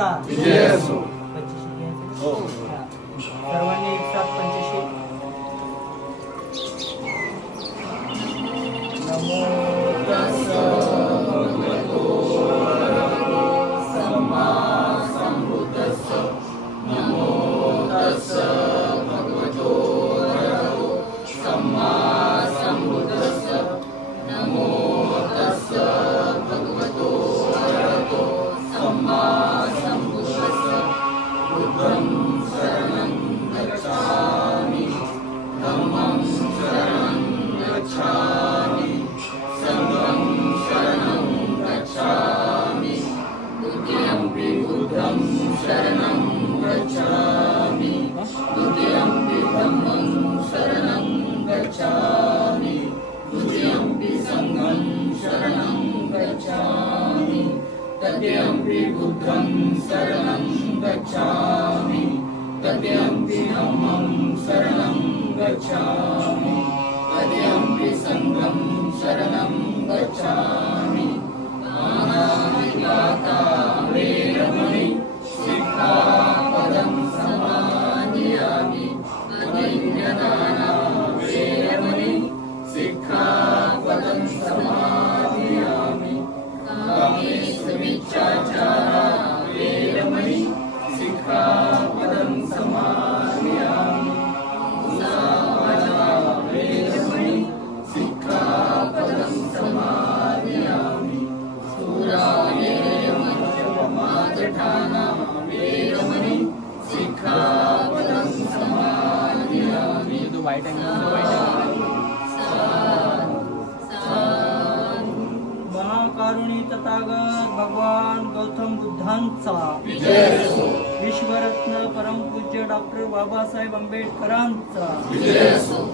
बुद्धांचा विजय असो. पंचशील घ्यायचं. हो. हा. सर्वांनी एकसाथ पंचशील. नमो तस्स भगवतो सम्मा संबुद्धस्स. नमो तस्स भगवतो सम्मा संबुद्धस्स. नमो तस्स भगवतो सम्मा संबुद्धस्स. बुद्धं शरणं गच्छामि. धम्मं शरणं गच्छामि. संघं शरणं गच्छामि. द्वितीयंपि बुद्धं शरणं गच्छामि. द्वितीयंपि धम्मं शरणं गच्छामि. द्वितीयंपि संघं शरणं गच्छामि. तृतीयंपि बुद्धं शरणं गच्छामि. तृतीयंपि धम्मं शरणं गच्छामि. तृतीयंपि संघं शरणं गच्छामि. पाणातिपाता वेरमणि सिक्खापदं समादयामि. अनेकदाना वेरमणि सिक्खापदं समादयामि. कामेष्वमिच्छाचारा वेरमणि सिक्खापदं समादयामि. मुसावाचा वेरमणि सिक्खापदं समादयामि. सूरामेरमणिमादठाना वेरमणि सिक्खापदं समादयामि. महाकारुणी तथागत भगवान गौतम बुद्धांचा विजय असो. विश्वरत्न परमपूज्य डॉक्टर बाबासाहेब आंबेडकरांचा विजय असो.